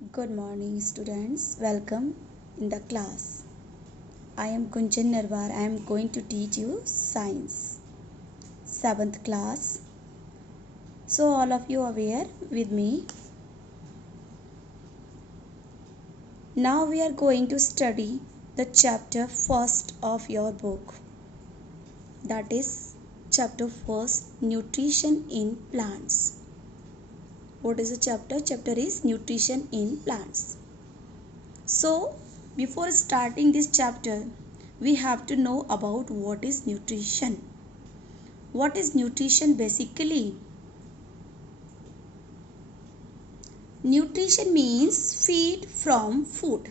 Good morning, students. Welcome in the class. I am Kunjan Narwar. I am going to teach you science, 7th class. So, all of you are aware with me. Now, we are going to study the chapter first of your book. That is, chapter first, Nutrition in Plants. What is the chapter? Chapter is Nutrition in Plants. So, before starting this chapter, we have to know about what is nutrition. What is nutrition basically? Nutrition means feed from food.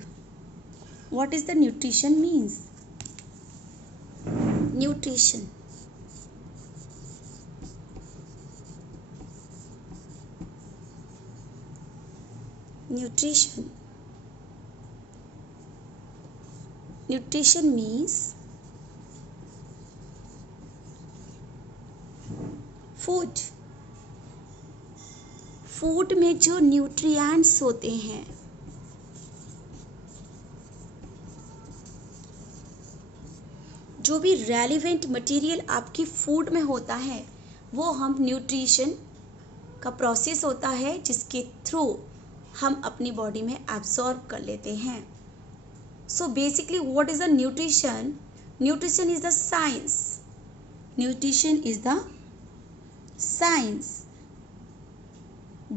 What is the nutrition means? Nutrition. Nutrition. Nutrition means food. Food में जो nutrients होते हैं जो भी relevant material आपकी food में होता है वो हम न्यूट्रिशन का प्रोसेस होता है जिसके थ्रू हम अपनी बॉडी में एब्जॉर्ब कर लेते हैं. So basically what is the nutrition? Nutrition is the science. Nutrition is the science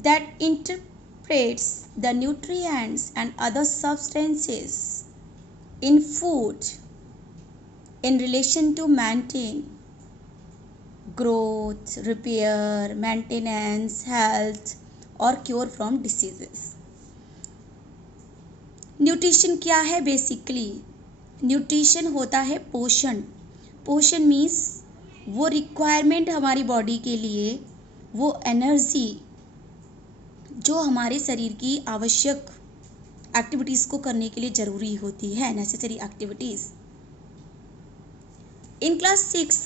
that interprets the nutrients and other substances in food in relation to maintain growth, repair, maintenance, health or cure from diseases. Nutrition क्या है? Basically nutrition होता है पोषण. पोषण means वो requirement हमारी body के लिए, वो एनर्जी जो हमारे शरीर की आवश्यक एक्टिविटीज़ को करने के लिए ज़रूरी होती है, necessary activities. In class 6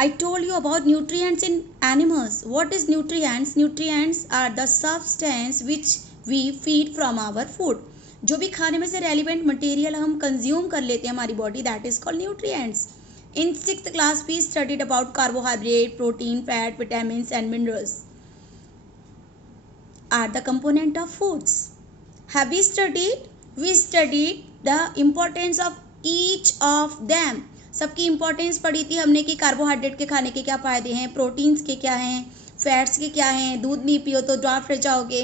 I told you about nutrients in animals. What is nutrients? Nutrients are the substance which we feed from our food. जो भी खाने में से रेलिवेंट मटेरियल हम कंज्यूम कर लेते हैं हमारी body, that is called nutrients. In 6th class we studied about carbohydrate, protein, fat, vitamins and minerals are the component of foods. Have we studied? We studied the importance of each of them. सबकी importance पढ़ी थी हमने कि carbohydrate के खाने के क्या फ़ायदे हैं, प्रोटीन्स के क्या हैं, फैट्स के क्या हैं, दूध नहीं पियो तो ड्राफ्ट रह जाओगे,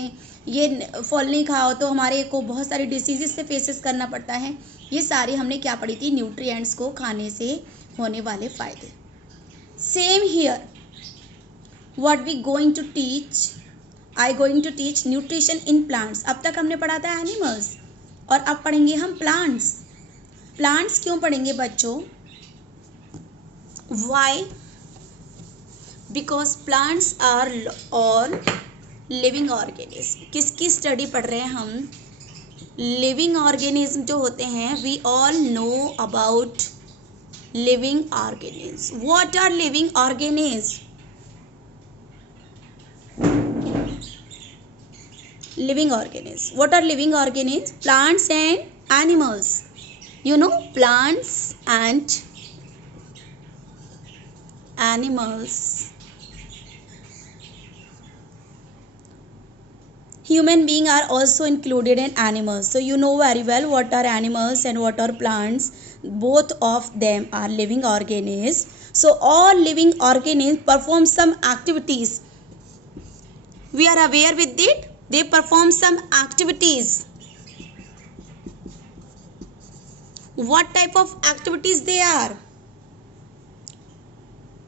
ये फल नहीं खाओ तो हमारे को बहुत सारी डिसीजेस से फेसेस करना पड़ता है. ये सारी हमने क्या पढ़ी थी? न्यूट्रिएंट्स को खाने से होने वाले फ़ायदे. Same here, what we going to teach, I going to teach nutrition in plants. अब तक हमने पढ़ा था एनिमल्स और अब पढ़ेंगे हम प्लांट्स. प्लांट्स क्यों पढ़ेंगे बच्चों? Why? Because plants are all living organism. किसकी स्टडी पढ़ रहे हैं हम? लिविंग ऑर्गेनिज्म जो होते हैं. We all know about living organism. What are living organism? Living organisms. What are living organisms? Plants and animals. You know, plants and animals. Human beings are also included in animals. So you know very well what are animals and what are plants. Both of them are living organisms. So all living organisms perform some activities. We are aware with it. They perform some activities. What type of activities they are?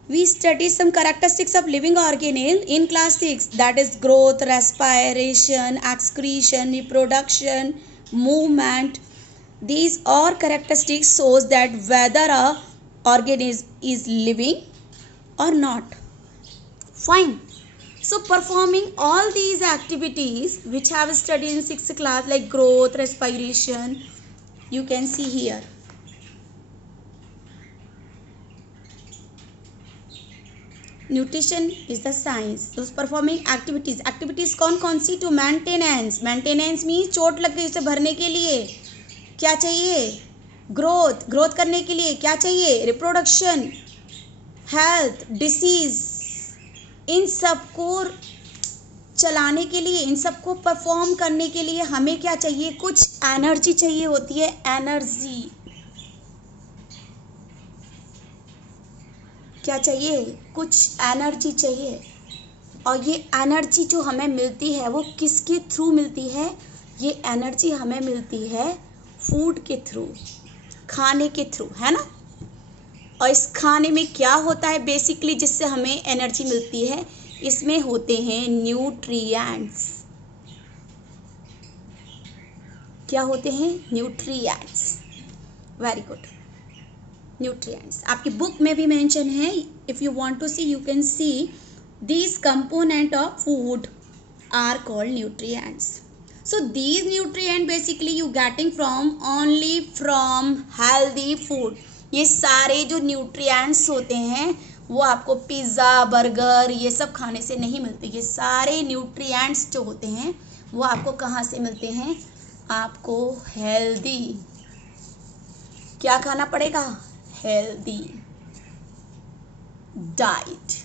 We study some characteristics of living organism in class 6. That is growth, respiration, excretion, reproduction, movement. These all characteristics shows that whether a organism is living or not. Fine. So performing all these activities which have studied in 6th class like growth, respiration, you can see here. Nutrition is the science उस performing activities. Activities कौन कौन सी? To maintenance, maintenance means चोट लग गई उसे भरने के लिए क्या चाहिए? ग्रोथ, ग्रोथ करने के लिए क्या चाहिए? रिप्रोडक्शन, हेल्थ, डिसीज, इन सबको चलाने के लिए, इन सबको परफॉर्म करने के लिए हमें क्या चाहिए? कुछ एनर्जी चाहिए होती है, एनर्जी। क्या चाहिए? कुछ एनर्जी चाहिए। और ये एनर्जी जो हमें मिलती है वो किसके थ्रू मिलती है? ये एनर्जी हमें मिलती है फूड के थ्रू, खाने के थ्रू, है ना। और इस खाने में क्या होता है बेसिकली जिससे हमें एनर्जी मिलती है? इसमें होते हैं न्यूट्रिएंट्स। क्या होते हैं? न्यूट्रिएंट्स। वेरी गुड, न्यूट्रिएंट्स आपकी बुक में भी मेंशन है। If you want to see you can see these component of food are called nutrients. So these nutrient basically you getting from only from healthy food. ये सारे जो nutrients होते हैं वो आपको पिज़्ज़ा, बर्गर ये सब खाने से नहीं मिलते. ये सारे न्यूट्रिएंट्स जो होते हैं वो आपको कहाँ से मिलते हैं? आपको हेल्दी क्या खाना पड़ेगा? Healthy diet.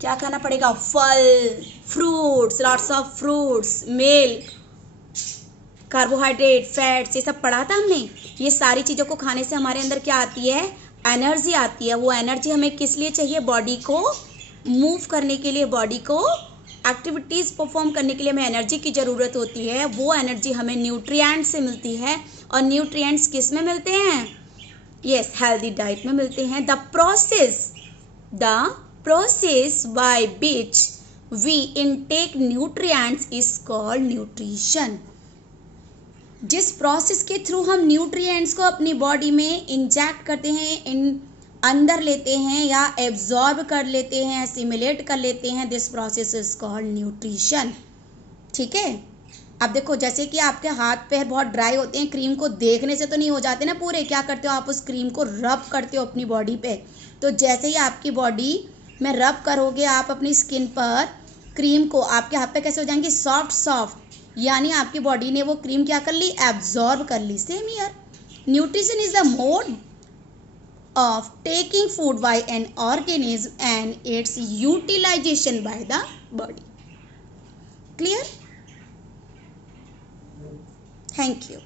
क्या खाना पड़ेगा? फल, fruits, lots of fruits, milk, carbohydrate, fats, ये सब पढ़ा था हमने. ये सारी चीज़ों को खाने से हमारे अंदर क्या आती है? एनर्जी आती है. वो एनर्जी हमें किस लिए चाहिए? बॉडी को मूव करने के लिए, बॉडी को एक्टिविटीज़ परफॉर्म करने के लिए हमें एनर्जी की ज़रूरत होती है. वो एनर्जी हमें न्यूट्रिएंट्स से मिलती है. और न्यूट्रिएंट्स किस में मिलते हैं? यस, हेल्दी डाइट में मिलते हैं. The process by which we intake nutrients is called nutrition. जिस प्रोसेस के थ्रू हम न्यूट्रिएंट्स को अपनी बॉडी में इंजेक्ट करते हैं, अंदर लेते हैं या एब्जॉर्ब कर लेते हैं, एसिमिलेट कर लेते हैं, this process is called nutrition. ठीक है. अब देखो जैसे कि आपके हाथ पैर बहुत ड्राई होते हैं, क्रीम को देखने से तो नहीं हो जाते ना पूरे. क्या करते हो आप? उस क्रीम को रब करते हो अपनी बॉडी पे. तो जैसे ही आपकी बॉडी में रब करोगे आप अपनी स्किन पर क्रीम को, आपके हाथ पे कैसे हो जाएंगे? Soft soft. यानी आपकी बॉडी ने वो क्रीम क्या कर ली? एब्जॉर्ब कर ली. Same here, nutrition is the mode of taking food by an organism and its utilization by the body. Clear? Thank you.